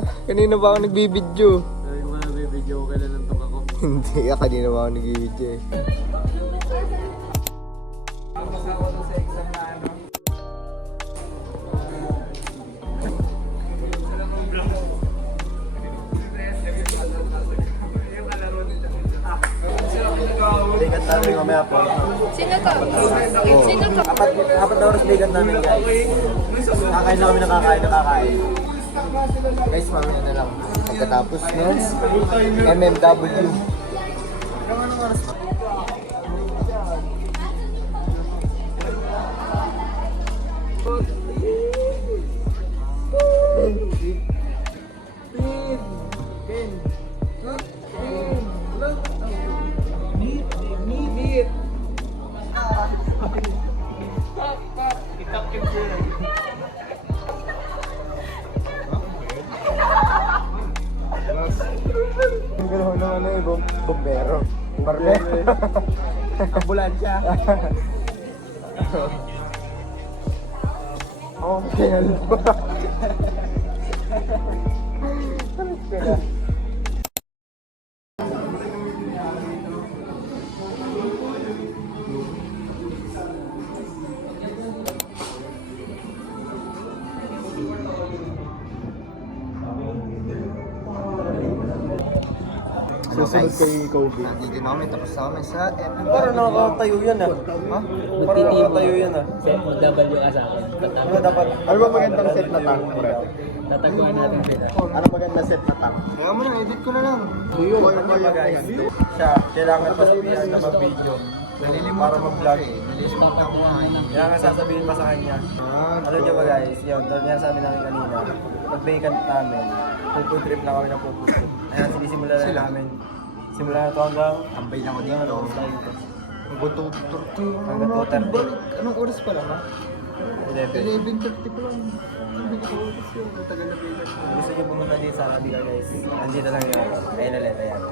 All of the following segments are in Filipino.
Ha? Kanina ba ako nagbibidyo? Sabi ko na nagbibidyo ko kailan nantok ako. Hindi, kanina ba ako nagbibidyo eh. Ligat namin mamaya po. Sino to? Sino to? Apat na oras ligat namin guys. Kakain na kami nakakain. Guys, mamaya na lang. Pagkatapos no, MMW. Ang gano'n na ano eh, bombero. Barbero. Ambulansya. Okay, alam mo. Susunod kay Kobe. Nandito na kami, tapos na kami sa MMW. Parang nakakatayo yan ah. Ha? Parang nakakatayo yan ah. W ka sa akin. Ano dapat? Ano ba magandang set na tank, pre? Tataguan natin sila. Ano magandang set na tank? Kaya mo na, edit ko na lang. Ano guys? Siya, kailangan pa sabihan na mag-video. Nalilimot Para mag-vlog. Nalilimot ako nga. Kaya nga sasabihin pa sa kanya. Ano nyo ba guys? Yun, doon yan sabi namin kanina. Pag-vacant namin, food trip na kami ng food trip. Ayan, sinisimula na namin. Simula na ito hanggang Tambay lang ako dito. Maguto. Hanggang 2:30. Anong oras pa lang ha? 11. 11:30 pa lang. Hindi ko oras yun. Matagal na bigat. Gusto nyo pumunta din sa Radika guys. Andito lang yun. Ayun ulit, ayan.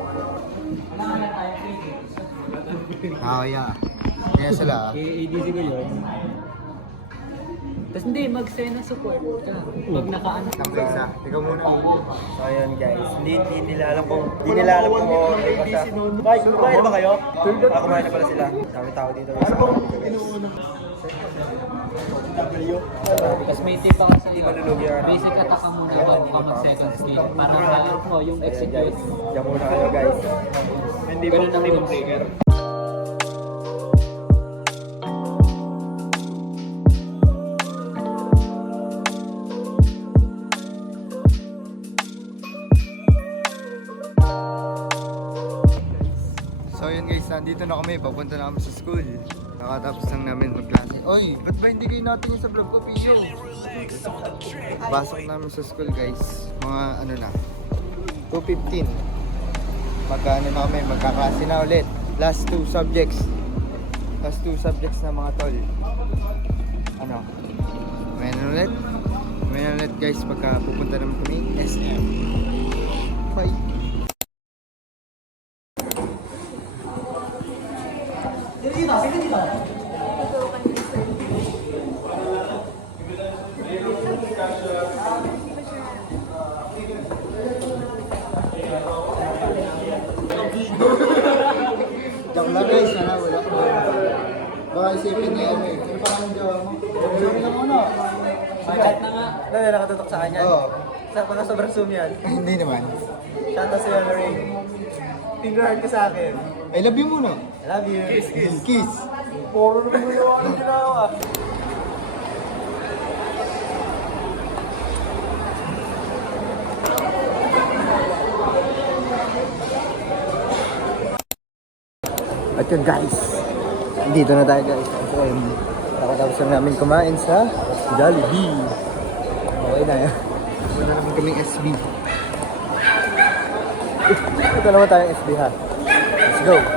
Yeah. Kaya sila. I-ADC ko yun. Tapos hindi, mag-send ng support ka. Pag naka-ano. Tambay isa. Ikaw muna. So ayun guys, hindi nila alam kung okay pa siya. Kumain na ba kayo? Kumain na pala sila. Dami tao dito guys. Tapos may tip ako sa Hindi malulugi yan. basic attack ka muna bago ka mag-second skill. Para alam mo yung execute. Diyan muna kayo guys. Hindi ba nang breaker? So yun guys, nandito na kami. Papunta na kami sa school. Nakatapos lang namin mag-klase. Oy, ba't ba hindi kayo natin yung sa vlog ko, Pio? Pasok namin sa school guys. Mga ano na, 2:15. Magkano na kami, magkaklase na ulit. Last two subjects na mga tol. Ano? May na ulit guys pagka pupunta naman kami SM. Bye. Joke lang guys, wala ko. Baka isipin niya yun eh. Ano pa kang jowa mo? Sabi na muna. Chat na nga. Nakatutok sa kanya. Oo. Sa pala sobrang zoom yan. Hindi naman. Shout out sa'yo, Lorraine. Finger heart ka sa akin. I love you muna. I love you. Kiss. Puro naman ginawa ng ginawa. At yun guys, dito na tayo guys. So, nakatapos na namin kumain sa Jollibee. Okay na yan. Wala naman kaming SB. Ito naman tayong SB ha. Let's go. Let's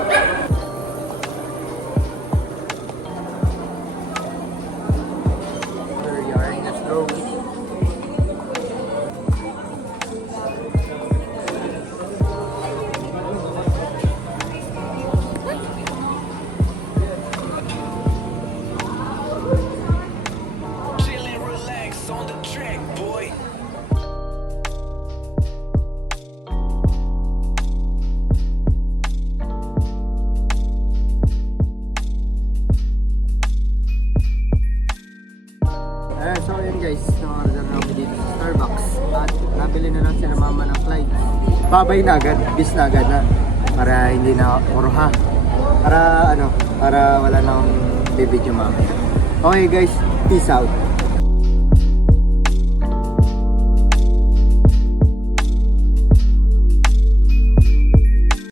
go. bibili na lang sila mama ng flight. Babay na agad, bis na agad na. Para hindi na oruha. Para wala nang bibidyo mamaya. Okay guys, peace out.